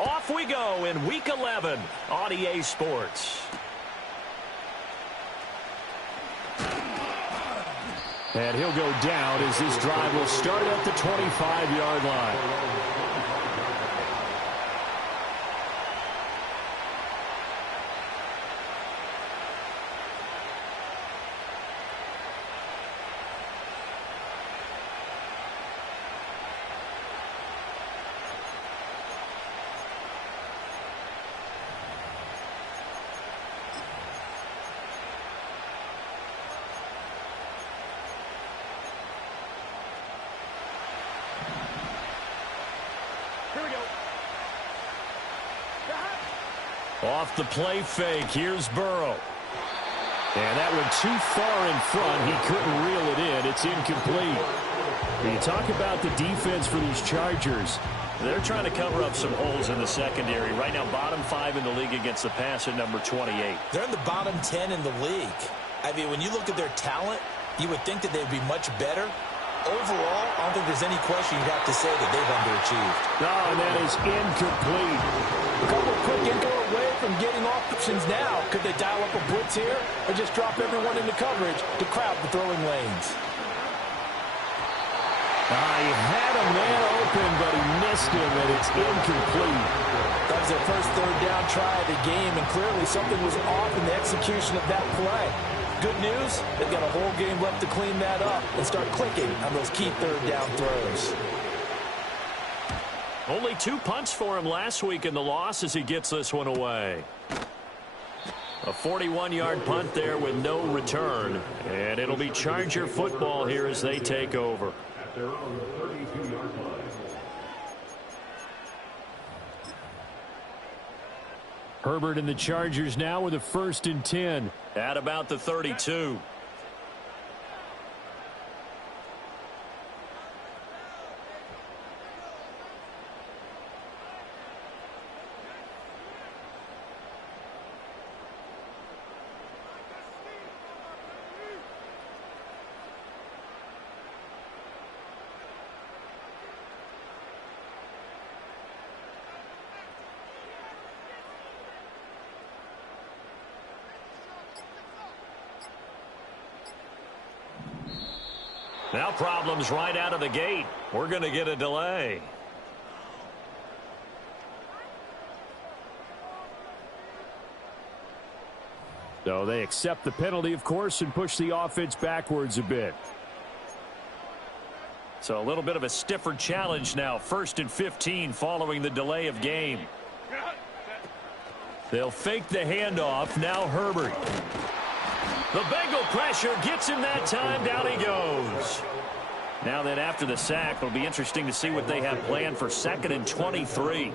Off we go in Week 11 on EA Sports. And he'll go down as this drive will start at the 25-yard line. Off the play fake, here's Burrow. And that went too far in front. He couldn't reel it in. It's incomplete. When you talk about the defense for these Chargers, they're trying to cover up some holes in the secondary. Right now, bottom 5 in the league against the pass at number 28. They're in the bottom 10 in the league. I mean, when you look at their talent, you would think that they'd be much better. Overall, I don't think there's any question you'd have to say that they've underachieved. Oh, and that is incomplete. A couple quick indoor away from getting options now. Could they dial up a blitz here or just drop everyone into coverage to crowd the throwing lanes? He had a man open, but he missed him, and it's incomplete. That was their first third down try of the game, and clearly something was off in the execution of that play. Good news, they've got a whole game left to clean that up and start clicking on those key third down throws. Only 2 punts for him last week in the loss as he gets this one away. A 41-yard punt there with no return. And it'll be Charger football here as they take over. Herbert and the Chargers now with a 1st and 10 at about the 32. Now problems right out of the gate. We're going to get a delay. So they accept the penalty, of course, and push the offense backwards a bit. So a little bit of a stiffer challenge now. 1st and 15 following the delay of game. They'll fake the handoff. Now Herbert. The Bengal pressure gets him that time. Down he goes. Now that after the sack, it'll be interesting to see what they have planned for 2nd and 23.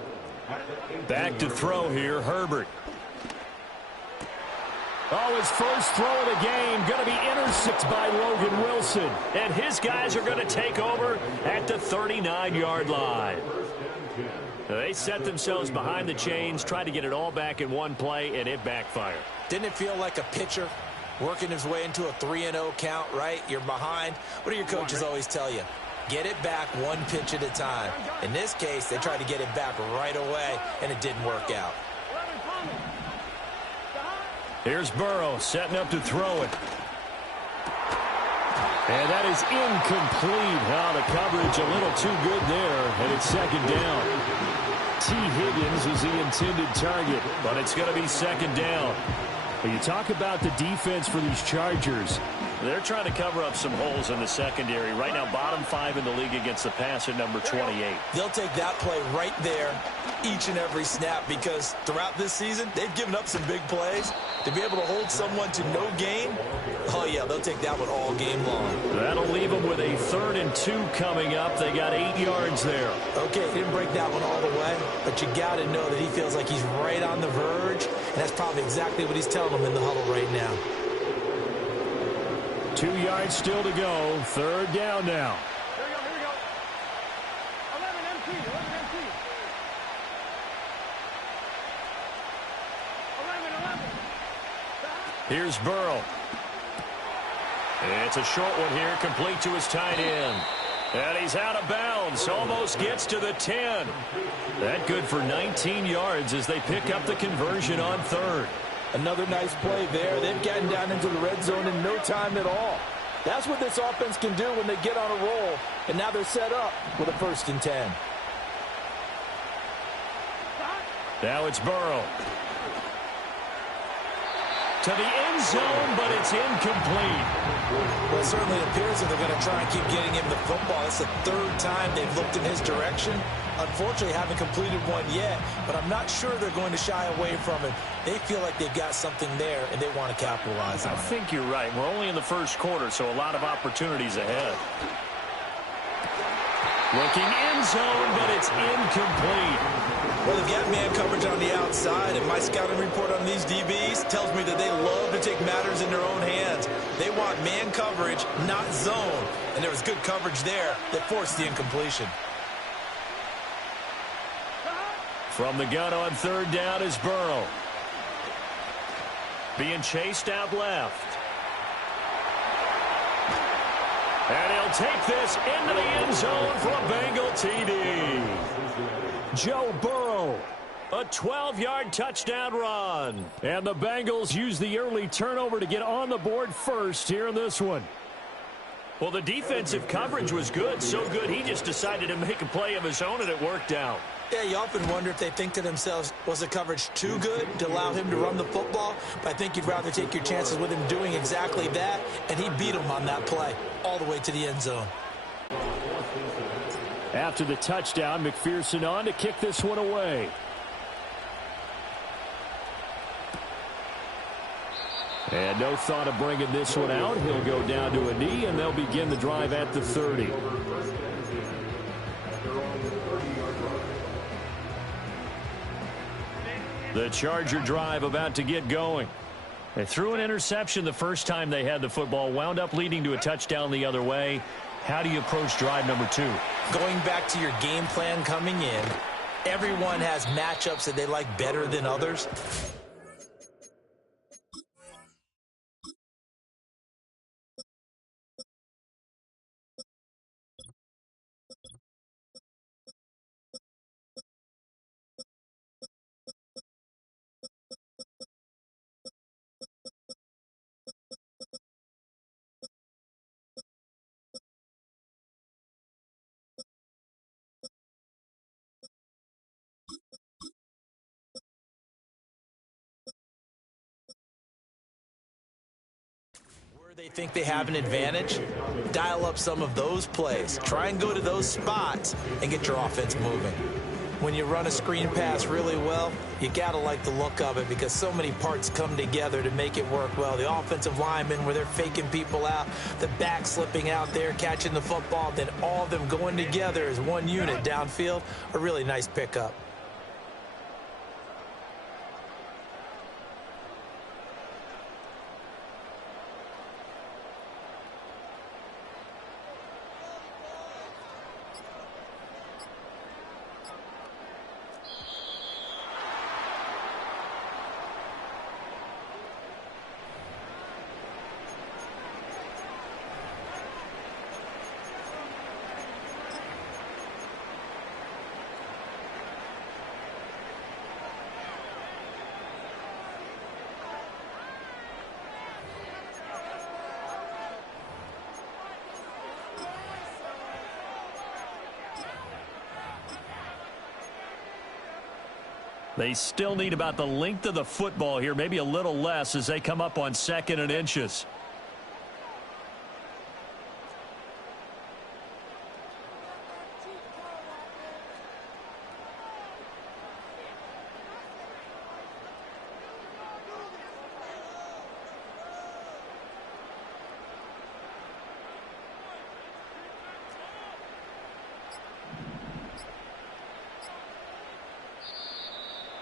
Back to throw here, Herbert. Oh, his first throw of the game going to be intercepted by Logan Wilson. And his guys are going to take over at the 39-yard line. They set themselves behind the chains, tried to get it all back in one play, and it backfired. Didn't it feel like a pitcher working his way into a 3-0 count, right? You're behind. What do your coaches always tell you? Get it back one pitch at a time. In this case, they tried to get it back right away, and it didn't work out. Here's Burrow setting up to throw it. And that is incomplete. The coverage a little too good there, and it's 2nd down. T. Higgins was the intended target, but it's going to be 2nd down. When you talk about the defense for these Chargers, they're trying to cover up some holes in the secondary. Right now, bottom 5 in the league against the pass at number 28. They'll take that play right there each and every snap because throughout this season, they've given up some big plays. To be able to hold someone to no gain, oh, yeah, they'll take that one all game long. That'll leave them with a 3rd and 2 coming up. They got 8 yards there. Okay, he didn't break that one all the way, but you got to know that he feels like he's right on the verge, and that's probably exactly what he's telling them in the huddle right now. 2 yards still to go. 3rd down now. Here we go. 11 MT. 11 MT. Here's Burrow. It's a short one here, complete to his tight end. And he's out of bounds. Almost gets to the 10. That good for 19 yards as they pick up the conversion on third. Another nice play there. They've gotten down into the red zone in no time at all. That's what this offense can do when they get on a roll. And now they're set up with a 1st and 10. Now it's Burrow. To the end zone, but it's incomplete. Well, it certainly appears that they're going to try and keep getting him the football. It's the 3rd time they've looked in his direction. Unfortunately, haven't completed one yet, but I'm not sure they're going to shy away from it. They feel like they've got something there, and they want to capitalize on it. I think you're right. We're only in the 1st quarter, so a lot of opportunities ahead. Looking end zone, but it's incomplete. Well, they've got man coverage on the outside, and my scouting report on these DBs tells me that they love to take matters in their own hands. They want man coverage, not zone. And there was good coverage there that forced the incompletion. From the gun on 3rd down is Burrow. Being chased out left. And he'll take this into the end zone for a Bengal TD. Joe Burrow, a 12-yard touchdown run. And the Bengals use the early turnover to get on the board first here in this one. Well, the defensive coverage was good, so good he just decided to make a play of his own, and it worked out. Yeah, you often wonder if they think to themselves, was the coverage too good to allow him to run the football? But I think you'd rather take your chances with him doing exactly that, and he beat him on that play all the way to the end zone. After the touchdown, McPherson on to kick this one away. And no thought of bringing this one out. He'll go down to a knee, and they'll begin the drive at the 30. The Charger drive about to get going. They threw an interception the first time they had the football, wound up leading to a touchdown the other way. How do you approach drive number 2? Going back to your game plan coming in, everyone has matchups that they like better than others. They think they have an advantage, dial up some of those plays. Try and go to those spots and get your offense moving. When you run a screen pass really well, you got to like the look of it because so many parts come together to make it work well. The offensive linemen where they're faking people out, the back slipping out there, catching the football, then all of them going together as one unit downfield, a really nice pickup. They still need about the length of the football here, maybe a little less as they come up on 2nd and inches.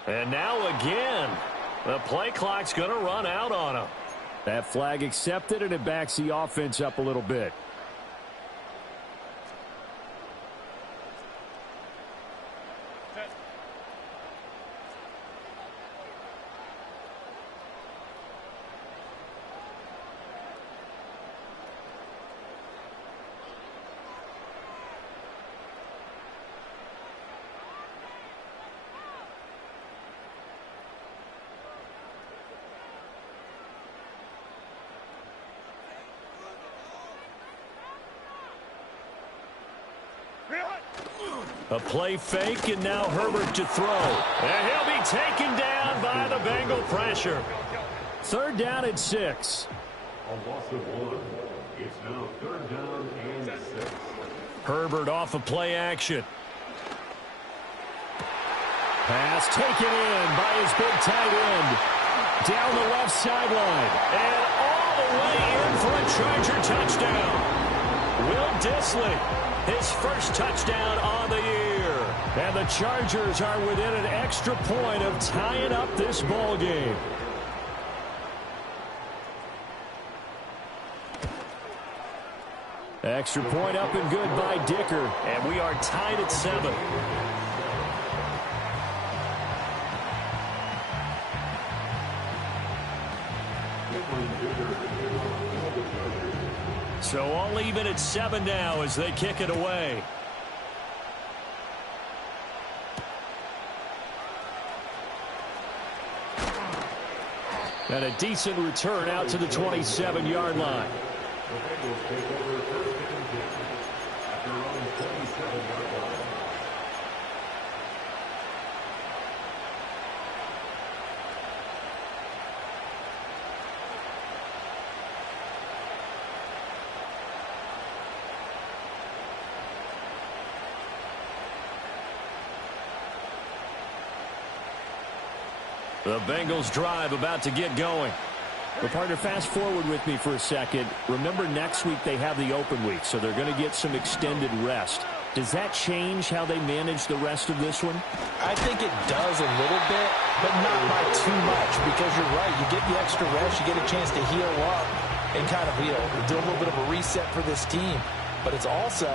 And now again, the play clock's going to run out on him. That flag accepted, and it backs the offense up a little bit. A play fake, and now Herbert to throw. And he'll be taken down by the Bengal pressure. 3rd down and 6. A loss of 1. It's now 3rd down and 6. Herbert off of play action. Pass taken in by his big tight end. Down the left sideline. And all the way in for a Charger touchdown. Will Dissly, his first touchdown on the year. And the Chargers are within an extra point of tying up this ball game. Extra point up and good by Dicker. And we are tied at 7. So all even at 7 now as they kick it away. And a decent return out to the 27-yard line. The Bengals drive about to get going. Well, partner, fast forward with me for a second. Remember, next week they have the open week, so they're going to get some extended rest. Does that change how they manage the rest of this one? I think it does a little bit, but not by too much, because you're right. You get the extra rest, you get a chance to heal up and kind of, do a little bit of a reset for this team. But it's also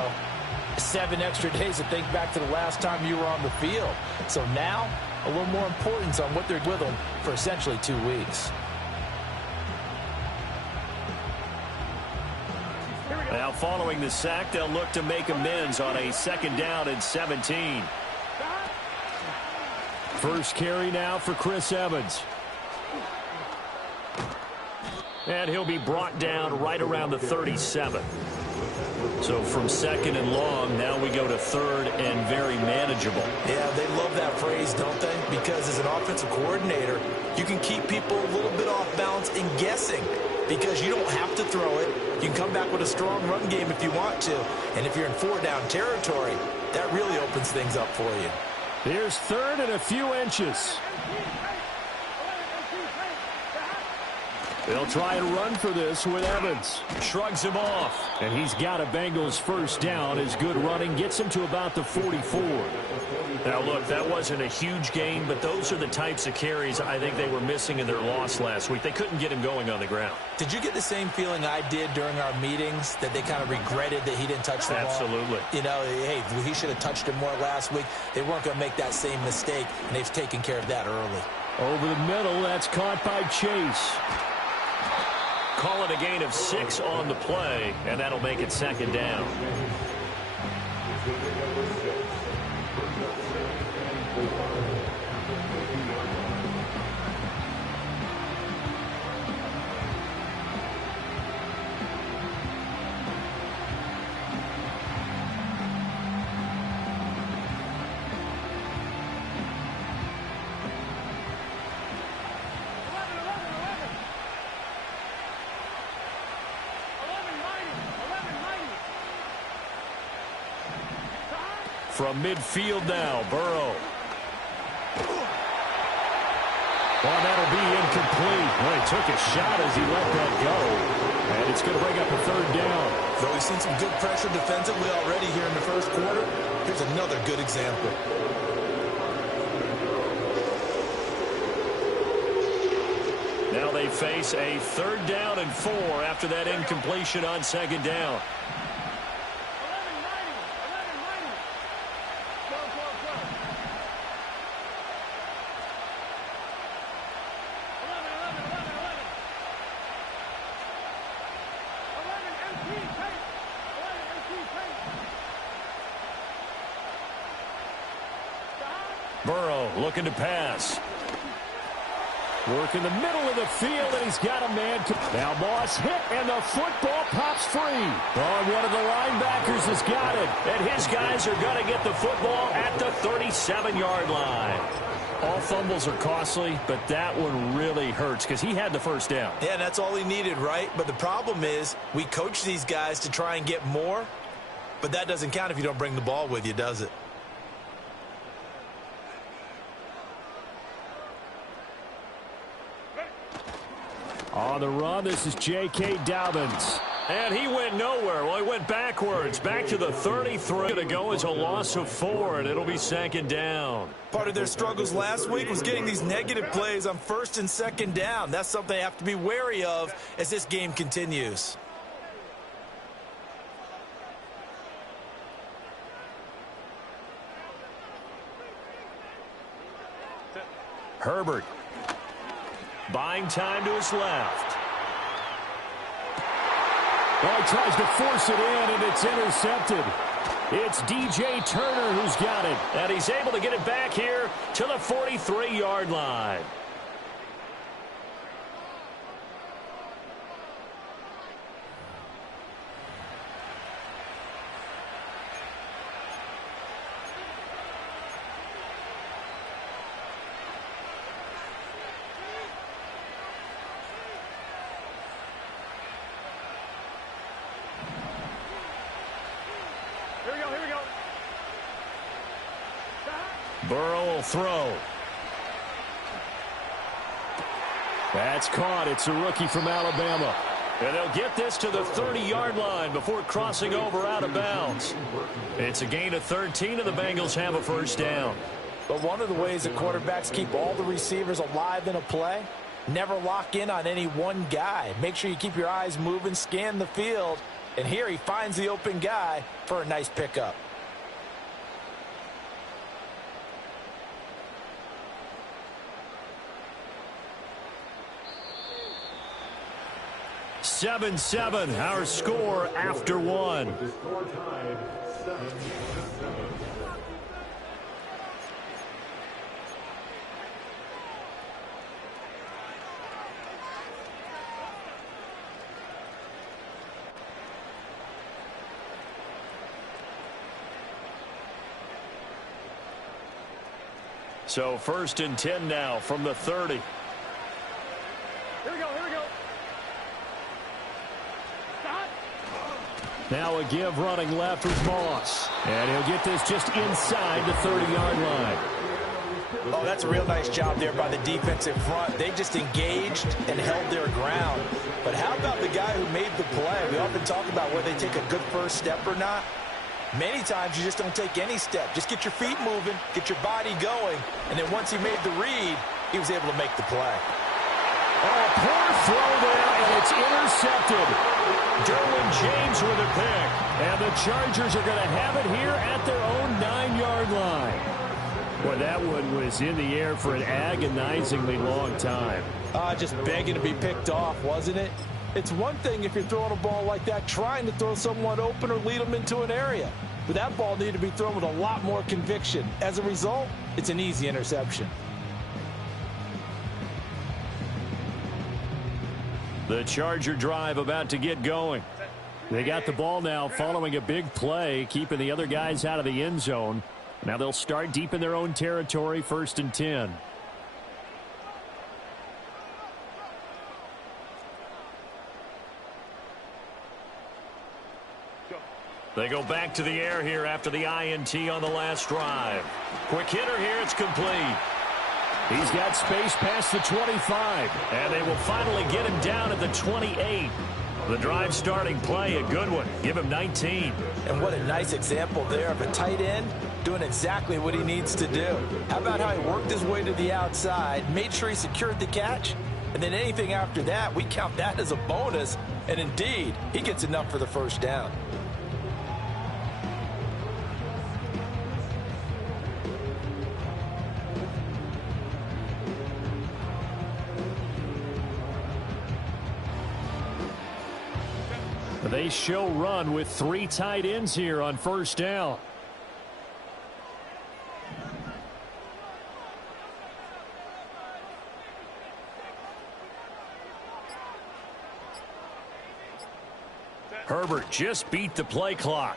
7 extra days to think back to the last time you were on the field. So now, a little more importance on what they're with them for essentially 2 weeks. Now following the sack, they'll look to make amends on a 2nd down and 17. First carry now for Chris Evans. And he'll be brought down right around the 37. So from 2nd and long, now we go to 3rd and very manageable. Yeah, they love that phrase, don't they? Because as an offensive coordinator, you can keep people a little bit off balance and guessing because you don't have to throw it. You can come back with a strong run game if you want to. And if you're in 4-down territory, that really opens things up for you. Here's 3rd and a few inches. They'll try and run for this with Evans. Shrugs him off. And he's got a Bengals first down. His good running gets him to about the 44. Now, look, that wasn't a huge gain, but those are the types of carries I think they were missing in their loss last week. They couldn't get him going on the ground. Did you get the same feeling I did during our meetings, that they kind of regretted that he didn't touch the ball? Absolutely. Hey, he should have touched him more last week. They weren't going to make that same mistake, and they've taken care of that early. Over the middle, that's caught by Chase. Call it a gain of 6 on the play, and that'll make it 2nd down. From midfield now, Burrow. Well, that'll be incomplete. Well, he took a shot as he let that go. And it's going to bring up a 3rd down. Though we've seen some good pressure defensively already here in the first quarter, here's another good example. Now they face a 3rd down and 4 after that incompletion on 2nd down. Burrow looking to pass. Work in the middle of the field, and he's got a man. Now Moss hit, and the football pops free. Oh, one of the linebackers has got it. And his guys are going to get the football at the 37-yard line. All fumbles are costly, but that one really hurts because he had the first down. Yeah, that's all he needed, right? But the problem is we coach these guys to try and get more, but that doesn't count if you don't bring the ball with you, does it? On the run, this is J.K. Dobbins. And he went nowhere. Well, he went backwards. Back to the 33. To go is a loss of 4, and it'll be second down. Part of their struggles last week was getting these negative plays on first and second down. That's something they have to be wary of as this game continues. Herbert. Buying time to his left. Well, he tries to force it in, and it's intercepted. It's D.J. Turner who's got it. And he's able to get it back here to the 43-yard line. Burrow will throw. That's caught. It's a rookie from Alabama. And they'll get this to the 30-yard line before crossing over out of bounds. It's a gain of 13, and the Bengals have a first down. But one of the ways that quarterbacks keep all the receivers alive in a play, never lock in on any one guy. Make sure you keep your eyes moving, scan the field. And here he finds the open guy for a nice pickup. Seven, our score after one. The score tied 7-7. So 1st and 10 now from the 30. Here we go. Now a give running left with Moss. And he'll get this just inside the 30-yard line. Oh, that's a real nice job there by the defensive front. They just engaged and held their ground. But how about the guy who made the play? We often talk about whether they take a good first step or not. Many times you just don't take any step. Just get your feet moving, get your body going, and then once he made the read, he was able to make the play. Oh, poor throw there, and it's intercepted. Derwin James with a pick. And the Chargers are going to have it here at their own 9-yard line. Boy, that one was in the air for an agonizingly long time. Just begging to be picked off, wasn't it? It's one thing if you're throwing a ball like that, trying to throw someone open or lead them into an area. But that ball needed to be thrown with a lot more conviction. As a result, it's an easy interception. The Charger drive about to get going. They got the ball now following a big play, keeping the other guys out of the end zone. Now they'll start deep in their own territory, 1st and 10. They go back to the air here after the INT on the last drive. Quick hitter here, it's complete. He's got space past the 25, and they will finally get him down at the 28. The drive starting play, a good one. Give him 19. And what a nice example there of a tight end doing exactly what he needs to do. How about how he worked his way to the outside, made sure he secured the catch, and then anything after that, we count that as a bonus. And indeed, he gets enough for the first down. They show run with 3 tight ends here on first down. Herbert just beat the play clock.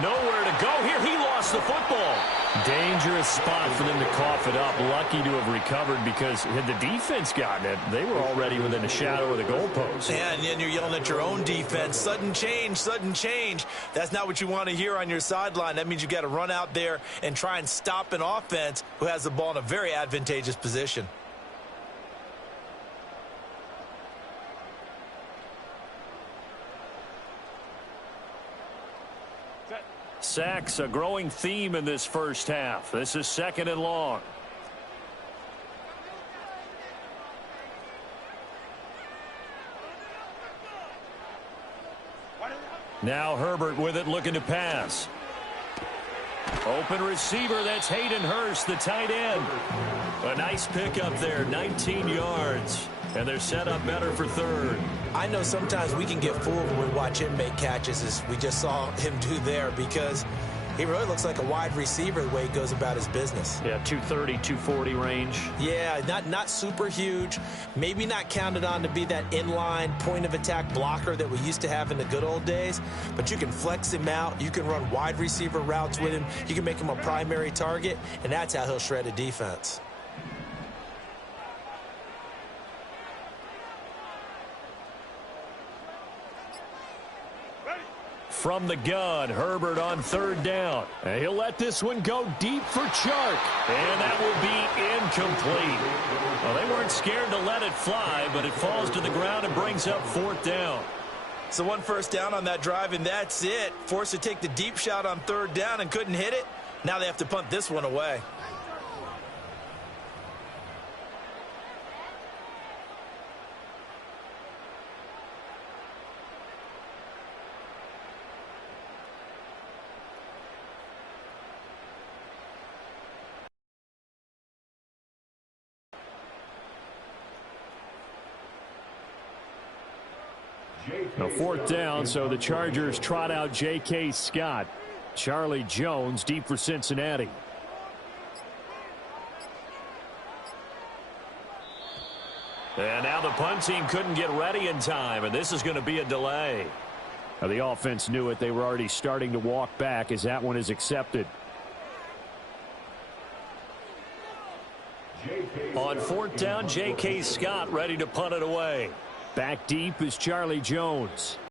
Nowhere to go here. He lost the football. Dangerous spot for them to cough it up. Lucky to have recovered because had the defense gotten it, they were already within a shadow of the goalpost. Yeah, and then you're yelling at your own defense. Sudden change, sudden change. That's not what you want to hear on your sideline. That means you got to run out there and try and stop an offense who has the ball in a very advantageous position. Sacks, a growing theme in this first half. This is 2nd and long. Now Herbert with it, looking to pass. Open receiver, that's Hayden Hurst, the tight end. A nice pickup there, 19 yards. And they're set up better for 3rd. I know sometimes we can get fooled when we watch him make catches, as we just saw him do there, because he really looks like a wide receiver the way he goes about his business. Yeah, 230, 240 range. Yeah, not super huge. Maybe not counted on to be that inline point-of-attack blocker that we used to have in the good old days, but you can flex him out. You can run wide receiver routes with him. You can make him a primary target, and that's how he'll shred a defense. From the gun, Herbert on 3rd down. And he'll let this one go deep for Chark. And that will be incomplete. Well, they weren't scared to let it fly, but it falls to the ground and brings up 4th down. So 1 first down on that drive, and that's it. Forced to take the deep shot on 3rd down and couldn't hit it. Now they have to punt this one away. A 4th down, so the Chargers trot out J.K. Scott. Charlie Jones deep for Cincinnati. And now the punt team couldn't get ready in time, and this is going to be a delay. Now the offense knew it. They were already starting to walk back as that one is accepted. On 4th down, J.K. Scott ready to punt it away. Back deep is Charlie Jones.